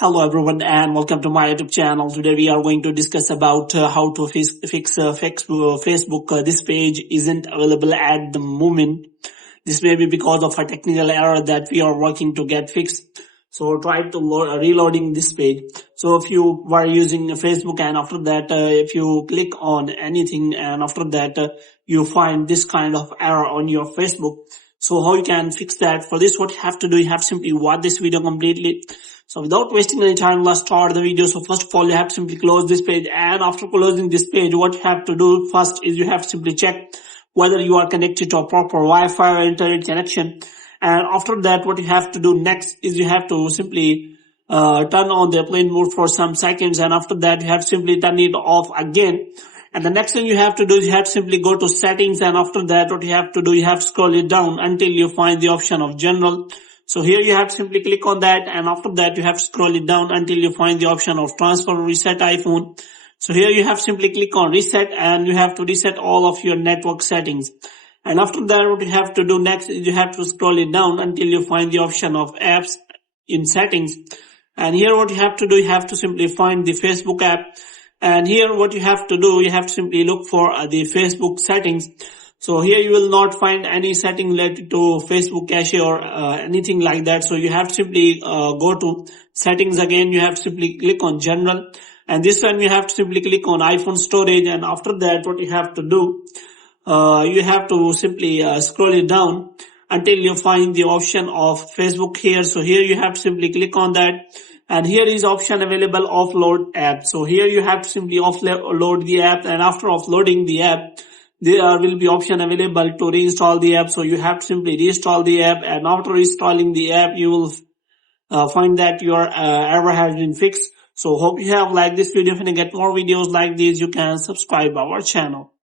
Hello everyone and welcome to my YouTube channel. Today we are going to discuss about how to fix Facebook. This page isn't available at the moment. This may be because of a technical error that we are working to get fixed. So try to reloading this page. So if you were using Facebook and after that if you click on anything and after that you find this kind of error on your Facebook. So how you can fix that? For this, what you have to do, you have to simply watch this video completely. So without wasting any time, let's start the video. So first of all, you have to simply close this page, and after closing this page, what you have to do first is you have to simply check whether you are connected to a proper Wi-Fi or internet connection. And after that, what you have to do next is you have to simply turn on the airplane mode for some seconds, and after that you have to simply turn it off again. And the next thing you have to do is you have to simply go to settings, and after that what you have to do, you have to scroll it down until you find the option of general. So here you have to simply click on that, and after that you have to scroll it down until you find the option of transfer or reset iPhone. So here you have to simply click on reset, and you have to reset all of your network settings. And after that what you have to do next is you have to scroll it down until you find the option of apps in settings. And here what you have to do, you have to simply find the Facebook app. And here what you have to do, you have to simply look for the Facebook settings. So here you will not find any setting related to Facebook cache or anything like that. So you have to simply go to settings again. You have to simply click on general, and this time you have to simply click on iPhone storage. And after that what you have to do, you have to simply scroll it down until you find the option of Facebook here. So here you have to simply click on that. And here is option available, offload app. So here you have to simply offload the app, and after offloading the app, there will be option available to reinstall the app. So you have to simply reinstall the app, and after installing the app, you will find that your error has been fixed. So hope you have liked this video. If you get more videos like this, you can subscribe our channel.